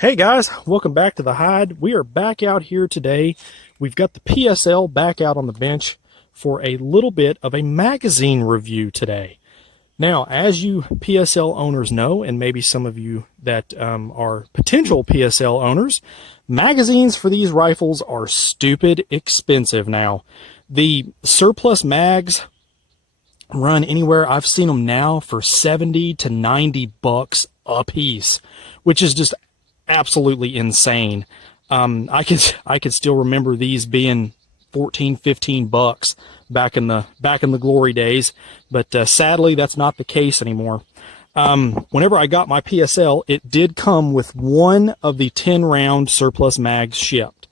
Hey guys, welcome back to the Hide. We are back out here today. We've got the PSL back out on the bench for a little bit of a magazine review today. Now, as you PSL owners know, and maybe some of you that are potential PSL owners, magazines for these rifles are stupid expensive now. The surplus mags run anywhere, I've seen them now for 70 to 90 bucks a piece, which is just absolutely insane. I could still remember these being 14, 15 bucks back in the glory days, but sadly that's not the case anymore. Whenever I got my PSL, it did come with one of the 10 round surplus mags shipped.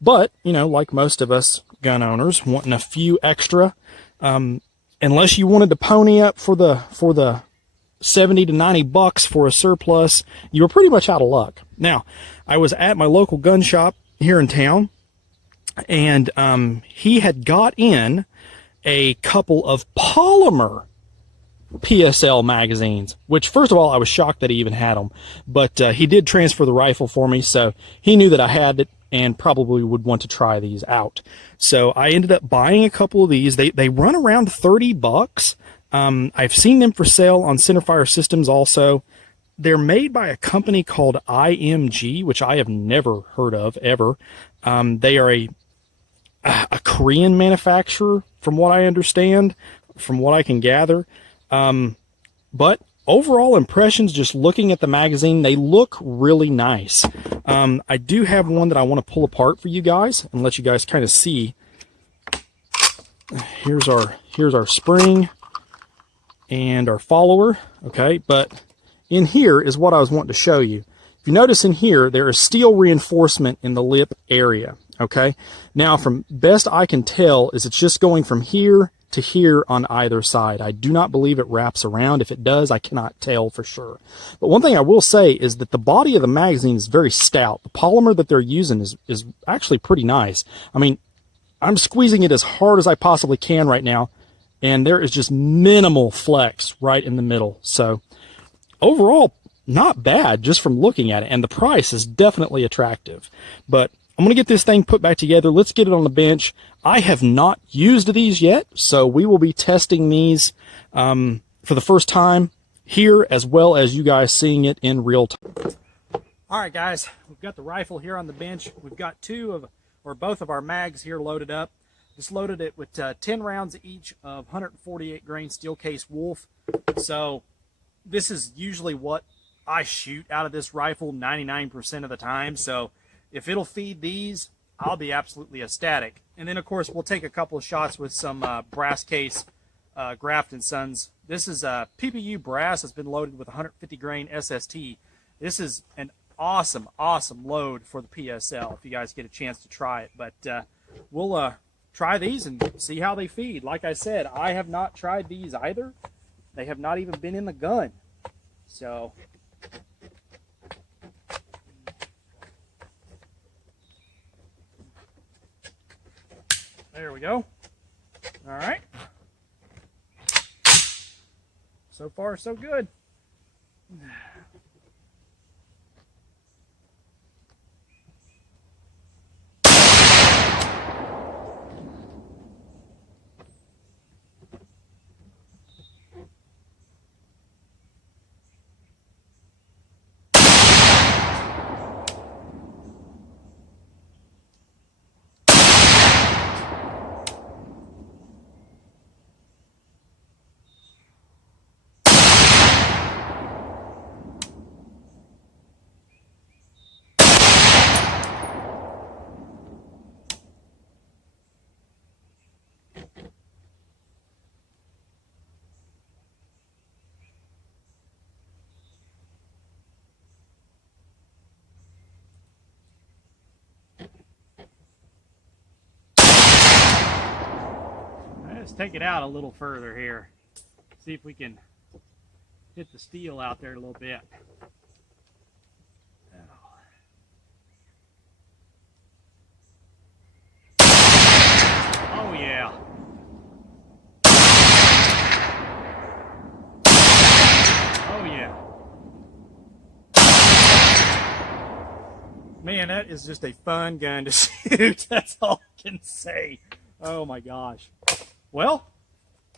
But, you know, like most of us gun owners wanting a few extra, unless you wanted to pony up for the 70 to 90 bucks for a surplus, you were pretty much out of luck. Now, I was at my local gun shop here in town, and he had got in a couple of polymer PSL magazines, which, first of all, I was shocked that he even had them, but he did transfer the rifle for me, so he knew that I had it and probably would want to try these out. So I ended up buying a couple of these. They run around 30 bucks. I've seen them for sale on Centerfire Systems also. They're made by a company called IMG, which I have never heard of ever. They are a Korean manufacturer, from what I understand, from what I can gather. But overall impressions, just looking at the magazine, they look really nice. I do have one that I want to pull apart for you guys and let you guys kind of see. Here's our spring and our follower, okay, but in here is what I was wanting to show you. If you notice in here, there is steel reinforcement in the lip area, okay? Now, from best I can tell, is it's just going from here to here on either side. I do not believe it wraps around. If it does, I cannot tell for sure. But one thing I will say is that the body of the magazine is very stout. The polymer that they're using is actually pretty nice. I mean, I'm squeezing it as hard as I possibly can right now, and there is just minimal flex right in the middle. So overall, not bad just from looking at it. And the price is definitely attractive. But I'm going to get this thing put back together. Let's get it on the bench. I have not used these yet, so we will be testing these for the first time here, as well as you guys seeing it in real time. All right, guys, we've got the rifle here on the bench. We've got both of our mags here loaded up. Just loaded it with 10 rounds each of 148 grain steel case Wolf. So this is usually what I shoot out of this rifle 99% of the time. So if it'll feed these, I'll be absolutely ecstatic. And then, of course, we'll take a couple of shots with some brass case Graft & Sons. This is PPU brass. Has been loaded with 150 grain SST. This is an awesome load for the PSL if you guys get a chance to try it. But we'll try these and see how they feed. Like I said, I have not tried these either. They have not even been in the gun. So there we go. All right. So far, so good. Let's take it out a little further here. See if we can hit the steel out there a little bit. Oh yeah. Oh yeah. Man, that is just a fun gun to shoot. That's all I can say. Oh my gosh. Well,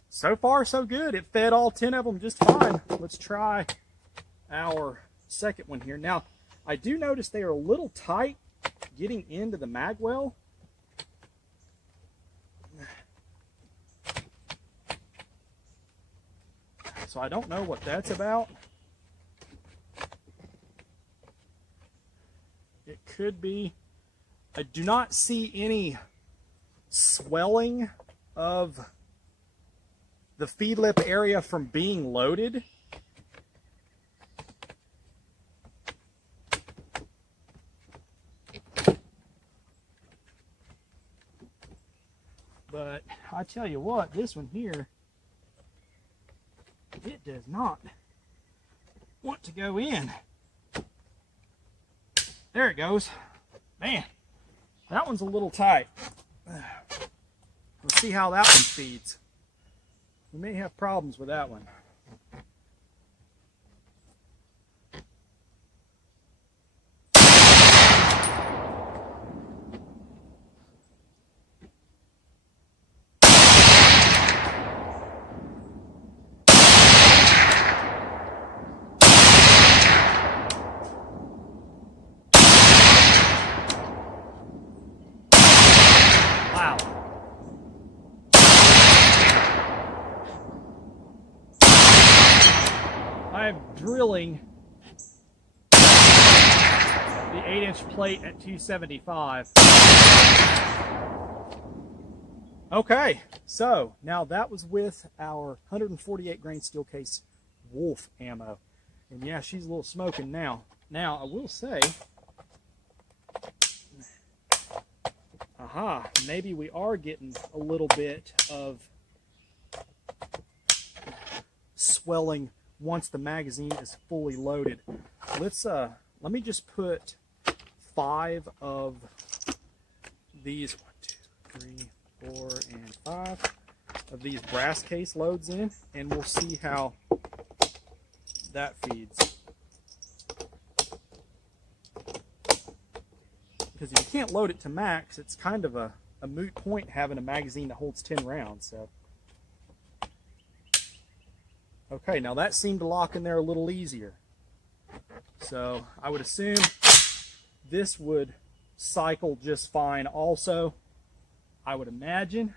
so far so good. It fed all 10 of them just fine. Let's try our second one here. Now, I do notice they are a little tight getting into the mag well. So I don't know what that's about. It could be. I do not see any swelling of the feed lip area from being loaded. But I tell you what, this one here, it does not want to go in. There it goes. Man, that one's a little tight. Let's see how that one feeds. We may have problems with that one. Wow. I'm drilling the 8-inch plate at 275. Okay, so now that was with our 148 grain steel case Wolf ammo. And yeah, she's a little smoking now. Now, I will say, aha, maybe we are getting a little bit of swelling once the magazine is fully loaded. Let's let me just put 5 of these 1, 2, 3, 4, and 5 of these brass case loads in, and we'll see how that feeds. Because if you can't load it to max, it's kind of a moot point having a magazine that holds 10 rounds. So, okay, now that seemed to lock in there a little easier. So I would assume this would cycle just fine also, I would imagine.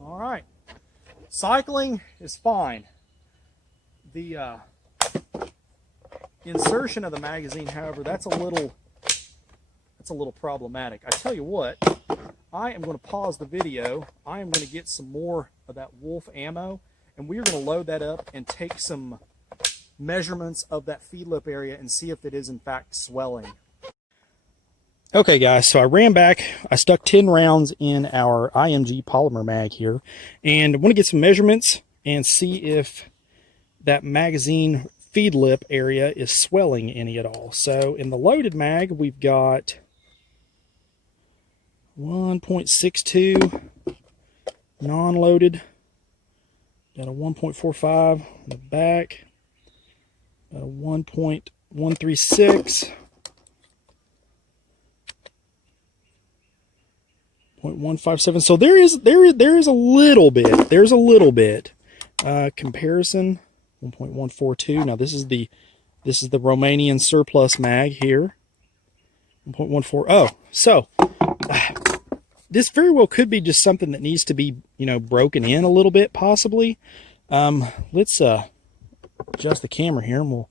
All right, cycling is fine. The insertion of the magazine, however, that's a little problematic. I tell you what, I am going to pause the video. I am going to get some more of that Wolf ammo, and we are going to load that up and take some measurements of that feed lip area and see if it is in fact swelling. Okay guys, so I ran back, I stuck 10 rounds in our IMG Polymer mag here, and I want to get some measurements and see if that magazine feed lip area is swelling any at all. So in the loaded mag, we've got 1.62, non-loaded, got a 1.45 on the back, got a 1.136, 0.157. So there is a little bit. There's a little bit. Comparison 1.142. Now this is the Romanian surplus mag here. 1.14. Oh, so this very well could be just something that needs to be, broken in a little bit, possibly. Let's adjust the camera here, and we'll.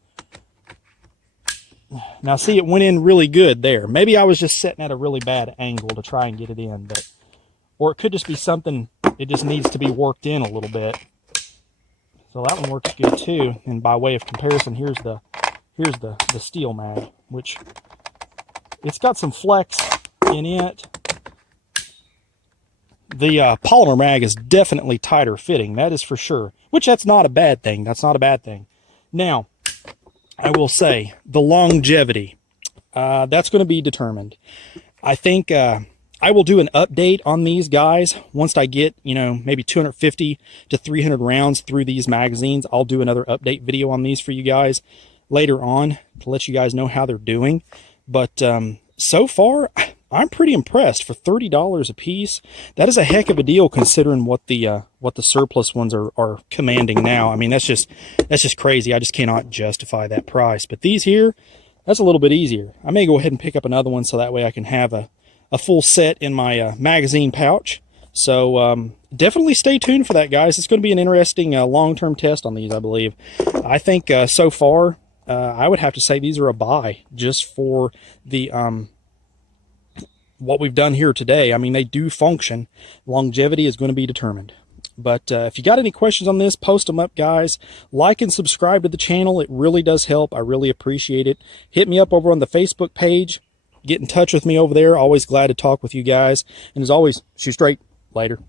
Now see, it went in really good there. Maybe I was just sitting at a really bad angle to try and get it in, or it could just be something, it just needs to be worked in a little bit. So that one works good too. And by way of comparison, here's the steel mag, which it's got some flex in it. the polymer mag is definitely tighter fitting. That is for sure. Which that's not a bad thing. That's not a bad thing. Now, I will say the longevity. That's going to be determined. I think I will do an update on these guys once I get, you know, maybe 250 to 300 rounds through these magazines. I'll do another update video on these for you guys later on to let you guys know how they're doing. But so far, I'm pretty impressed. For $30 a piece, that is a heck of a deal considering what the surplus ones are commanding now. I mean, that's just crazy. I just cannot justify that price. But these here, that's a little bit easier. I may go ahead and pick up another one so that way I can have a full set in my magazine pouch. So definitely stay tuned for that, guys. It's going to be an interesting long-term test on these, I believe. I think so far, I would have to say these are a buy just for the what we've done here today. I mean, they do function. Longevity is going to be determined. But if you got any questions on this, post them up, guys. Like and subscribe to the channel. It really does help. I really appreciate it. Hit me up over on the Facebook page. Get in touch with me over there. Always glad to talk with you guys. And as always, shoot straight. Later.